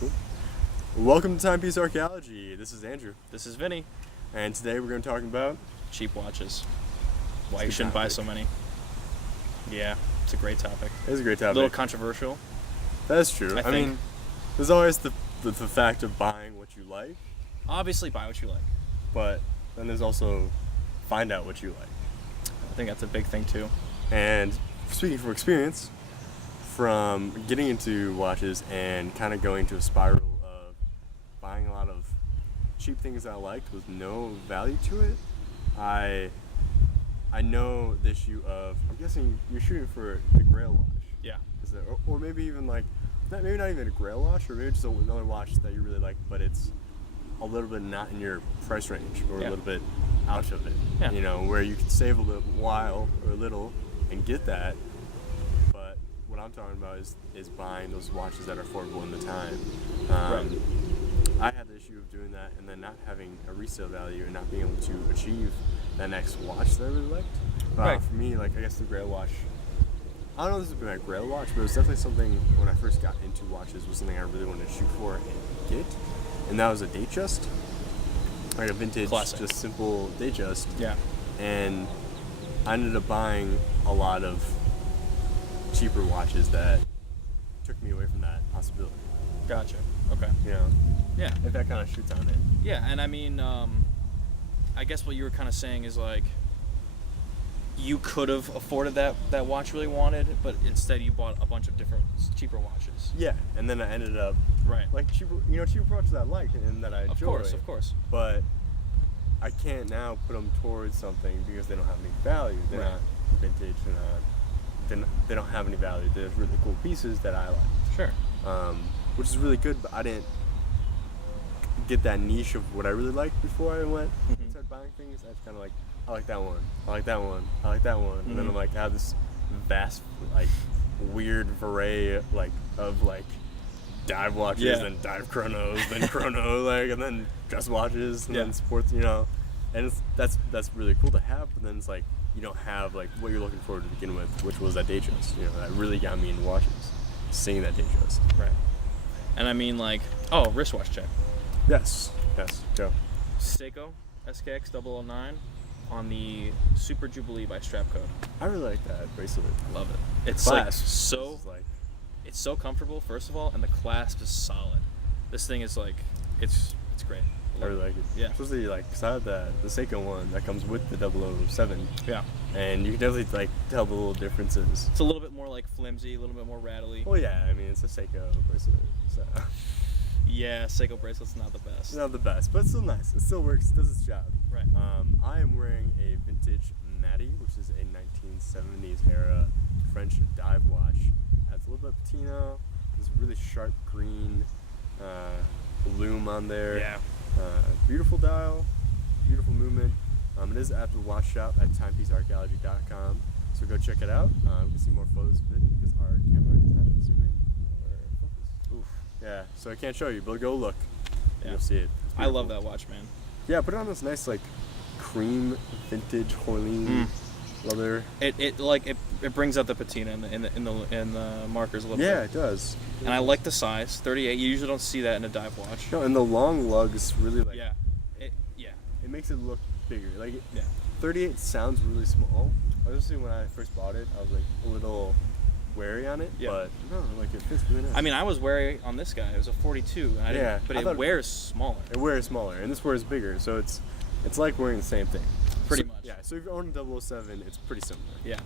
Cool. Welcome to Timepiece Archaeology. This is Andrew. This is Vinny. And today we're going to be talking about cheap watches. Why you shouldn't buy so many. Yeah, it's a great topic. It is a great topic. A little controversial. That's true. I mean, there's always the fact of buying what you like. Obviously, buy what you like. But then there's also find out what you like. I think that's a big thing too. And speaking from experience, from getting into watches and kind of going to a spiral of buying a lot of cheap things I liked with no value to it, I know the issue of, I'm guessing you're shooting for the Grail watch. Yeah. Or maybe even like, maybe not even a Grail watch, or maybe just another watch that you really like, but it's a little bit not in your price range, or a little bit out of it. Yeah. You know, where you can save a little while or a little and get that. But what I'm talking about is buying those watches that are affordable in the time. Right. I had the issue of doing that and then not having a resale value and not being able to achieve that next watch that I really liked. Right. For me, like, I guess the Grail watch, I don't know if this would be my Grail watch, but it was definitely something when I first got into watches was something I really wanted to shoot for and get. And that was a Datejust, like a vintage, Classic. just simple Datejust. Yeah. And I ended up buying a lot of cheaper watches that took me away from that possibility. Gotcha. Okay. You know? Yeah. If that kind of shoots on it. Yeah, and I mean, I guess what you were kind of saying is like, you could have afforded that watch you really wanted, but instead you bought a bunch of different cheaper watches. Yeah, and then I ended up like cheaper watches that I like and that I enjoy. Of course. But I can't now put them towards something because they don't have any value. They're not vintage. They don't have any value. There's really cool pieces that I like. Sure. Which is really good, but I didn't get that niche of what I really liked before I went and started buying things. I was kind of like, I like that one. I like that one. I like that one. And then I'm like, I have this vast, like, weird array, like, of like dive watches and dive chronos, then chrono, like, and then dress watches, and then sports, you know. And that's really cool to have, but then it's like you don't have like what you're looking for to begin with, which was that Datejust. You know, that really got me into watches. Seeing that Datejust. Right. And I mean, like, wristwatch check. Yes, go. Seiko SKX 009 on the Super Jubilee by Strapcode. I really like that bracelet. I love it. It's it's so comfortable, first of all, and the clasp is solid. This thing is like, it's great. I really like it. Yeah. Especially like, cause I have the Seiko one that comes with the 007. Yeah. And you can definitely like tell the little differences. It's a little bit more like flimsy, a little bit more rattly. Well, yeah. I mean, it's a Seiko bracelet. So. Yeah, Seiko bracelet's not the best. It's not the best, but it's still nice. It still works. It does its job. Right. I am wearing a vintage Maddie, which is a 1970s era French dive watch. It has a little bit of patina. There's really sharp green lume on there. Yeah. Beautiful dial, beautiful movement. It is at the watch shop at timepiecearchaeology.com, so go check it out. You can see more photos of it because our camera doesn't have it zoom in or focus. Oof. Yeah, so I can't show you, but go look. Yeah. You'll see it. I love that watch, man. Yeah, put it on this nice like cream vintage Horleen leather. It brings out the patina in the markers a little bit. Yeah, it does. And I like the size, 38. You usually don't see that in a dive watch. No, and the long lugs really like. Yeah. It makes it look bigger. 38 sounds really small. Obviously, when I first bought it, I was like a little wary on it. Yeah. But no, like it fits really nice. I mean, I was wary on this guy. It was a 42. And but it wears smaller. It wears smaller, and this wears bigger. So it's like wearing the same thing. Pretty much. Yeah. So if you own a 007, it's pretty similar. Yeah.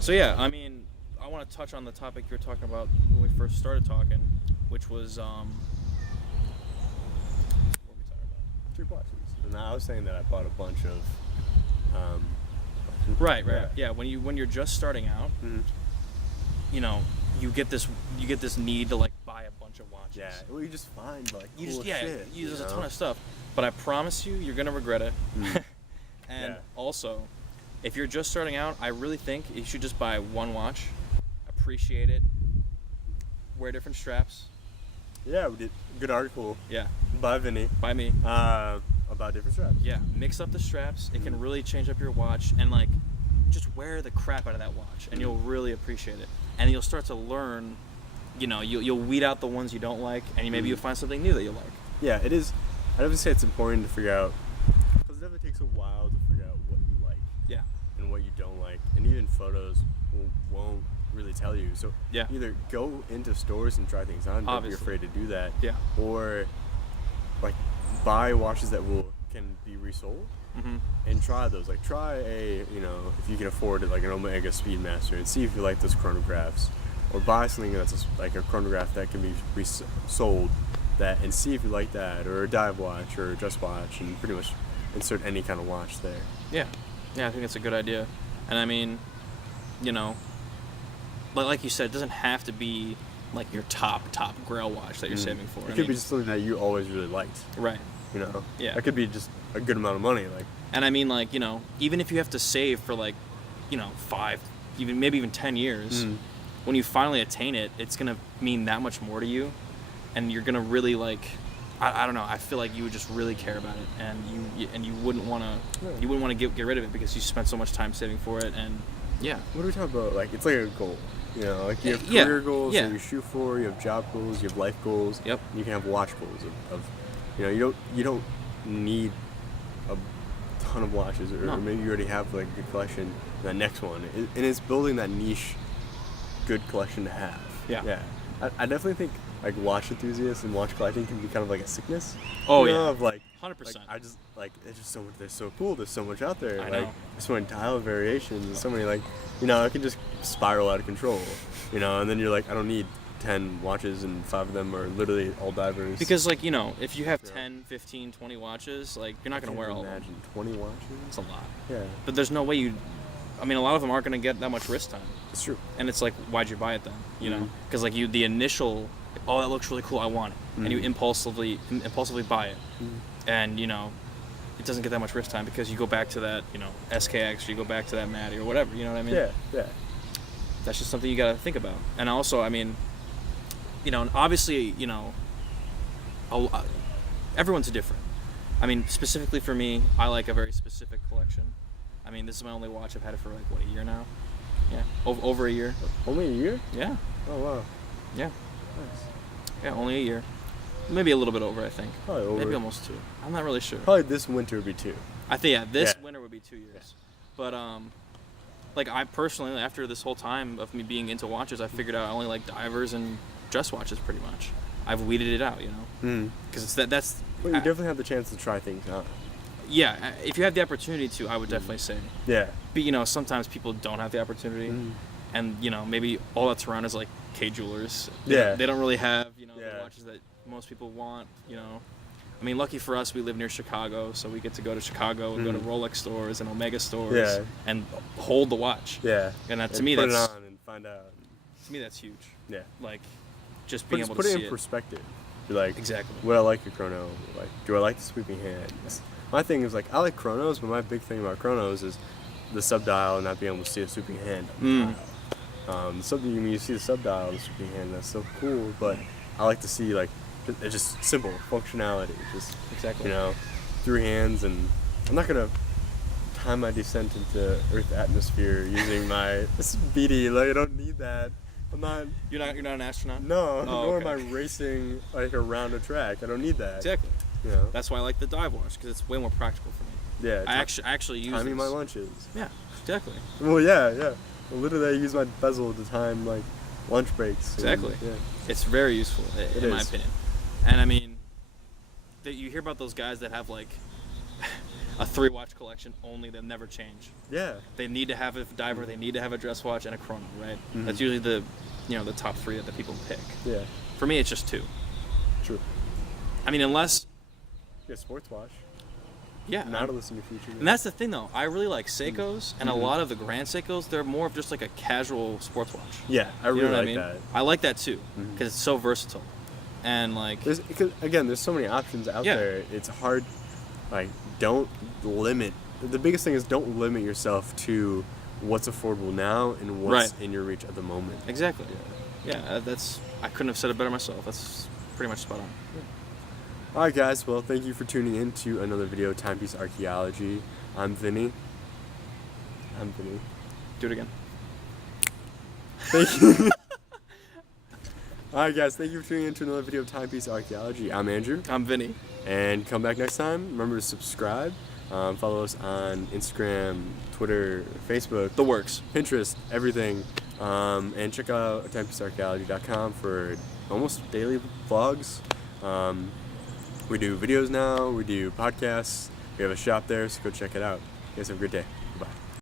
So yeah, I mean, I want to touch on the topic you were talking about when we first started talking, which was what were we talking about? Cheap watches. And I was saying that I bought a bunch of. Right. Yeah. When you're just starting out, you know, you get this need to like buy a bunch of watches. Yeah. Well, you just find like cool shit. There's a ton of stuff, but I promise you're gonna regret it. And also, if you're just starting out, I really think you should just buy one watch, appreciate it, wear different straps. Yeah, we did a good article. Yeah. By Vinny. By me. About different straps. Yeah, mix up the straps. It can really change up your watch, and like, just wear the crap out of that watch, and you'll really appreciate it. And you'll start to learn you'll weed out the ones you don't like, and maybe you'll find something new that you like. Yeah, it is. I definitely say it's important to figure out, because it definitely takes a while to figure out what you like. Yeah. And what you don't like, and even photos won't really tell you. So either go into stores and try things on, don't be afraid to do that. Yeah. Or like buy watches that can be resold, and try those. Like try if you can afford it, like an Omega Speedmaster, and see if you like those chronographs. Or buy something that's like a chronograph that can be resold, and see if you like that, or a dive watch or a dress watch, and pretty much insert any kind of watch there. Yeah, I think it's a good idea. And I mean, like you said, it doesn't have to be like your top grail watch that you're saving for. It could be just something that you always really liked. Right. Yeah. That could be just a good amount of money. And I mean, even if you have to save for 5, maybe even 10 years, when you finally attain it, it's gonna mean that much more to you, and you're gonna really I don't know. I feel like you would just really care about it, and you wouldn't want to get rid of it because you spent so much time saving for it. And what are we talking about? It's like a goal. You have career goals that you shoot for. You have job goals. You have life goals. Yep. You can have watch goals of you don't need a ton of watches, or maybe you already have a good collection. The next one, and it's building that niche, good collection to have. Yeah. I definitely think watch enthusiasts and watch collecting can be kind of like a sickness. Oh yeah. Of 100%. I just it's just so much. They're so cool. There's so much out there. I know. There's so many dial variations. And so many it can just spiral out of control. And then you're I don't need 10 watches and 5 of them are literally all divers. Because if you have 10, 15, 20 watches, you're not gonna wear all of them. Imagine 20 watches. It's a lot. Yeah. But there's no way a lot of them aren't gonna get that much wrist time. It's true. And it's why'd you buy it then? Because the initial, oh, that looks really cool, I want it, and you impulsively buy it, and it doesn't get that much wrist time because you go back to that SKX, or you go back to that Matty or whatever. You know what I mean? Yeah. That's just something you gotta think about. And also, and obviously, everyone's different. Specifically for me, I like a very specific collection. This is my only watch. I've had it for a year now. Yeah, over a year. Only a year? Yeah. Oh wow. Yeah. Nice. Yeah, only a year. Maybe a little bit over, I think. Probably over. Maybe almost 2. I'm not really sure. Probably this winter would be 2. I think this winter would be 2 years. But I personally, after this whole time of me being into watches, I figured out I only like divers and dress watches pretty much. I've weeded it out, because it's that's. Well, you definitely have the chance to try things out. Yeah, if you have the opportunity to, I would definitely say. Yeah. But sometimes people don't have the opportunity, and maybe all that's around is K Jewelers. They don't really have the watches that most people want. Lucky for us, we live near Chicago, so we get to go to Chicago and go to Rolex stores and Omega stores and hold the watch. Yeah. And to me, me, put that's it on and find out. To me, that's huge. Yeah. Just being able to put see it in perspective. You're exactly. Would I like a chrono? Do I like the sweeping hands? My thing is I like chronos, but my big thing about chronos is the subdial and not being able to see a sweeping hand. Something you see the subdial, the sweeping hand, that's so cool. But I like to see it's just simple functionality, just exactly. Through hands, and I'm not gonna time my descent into Earth atmosphere using my speedy. I don't need that. I'm not. You're not an astronaut. No, oh, nor okay. am I racing around a track. I don't need that. Exactly. That's why I like the dive watch, because it's way more practical for me. Yeah. I actually use timing my lunches. Yeah, exactly. Well, yeah. Well, literally, I use my bezel to time lunch breaks. Exactly. And, it's very useful in my opinion. And you hear about those guys that have a 3-watch collection only that never change. Yeah. They need to have a diver, they need to have a dress watch, and a chrono, right? That's usually the the top 3 that people pick. Yeah. For me, it's just 2. True. Unless. Yeah, sports watch. Yeah. Nautilus in the future. And that's the thing, though. I really like Seikos, and a lot of the Grand Seikos, they're more of just a casual sports watch. Yeah, I really like that. I like that too, because it's so versatile. And there's so many options out there. It's hard. Don't limit. The biggest thing is don't limit yourself to what's affordable now and what's in your reach at the moment. Exactly. Yeah, I couldn't have said it better myself. That's pretty much spot on. Yeah. Alright guys, well thank you for tuning in to another video, Timepiece Archaeology. I'm Vinny. Do it again. Thank you. Alright guys, thank you for tuning in to another video of Timepiece Archaeology. I'm Andrew. I'm Vinny. And come back next time. Remember to subscribe. Follow us on Instagram, Twitter, Facebook. The works. Pinterest, everything. And check out timepiecearchaeology.com for almost daily vlogs. We do videos now, we do podcasts. We have a shop there, so go check it out. You guys have a good day.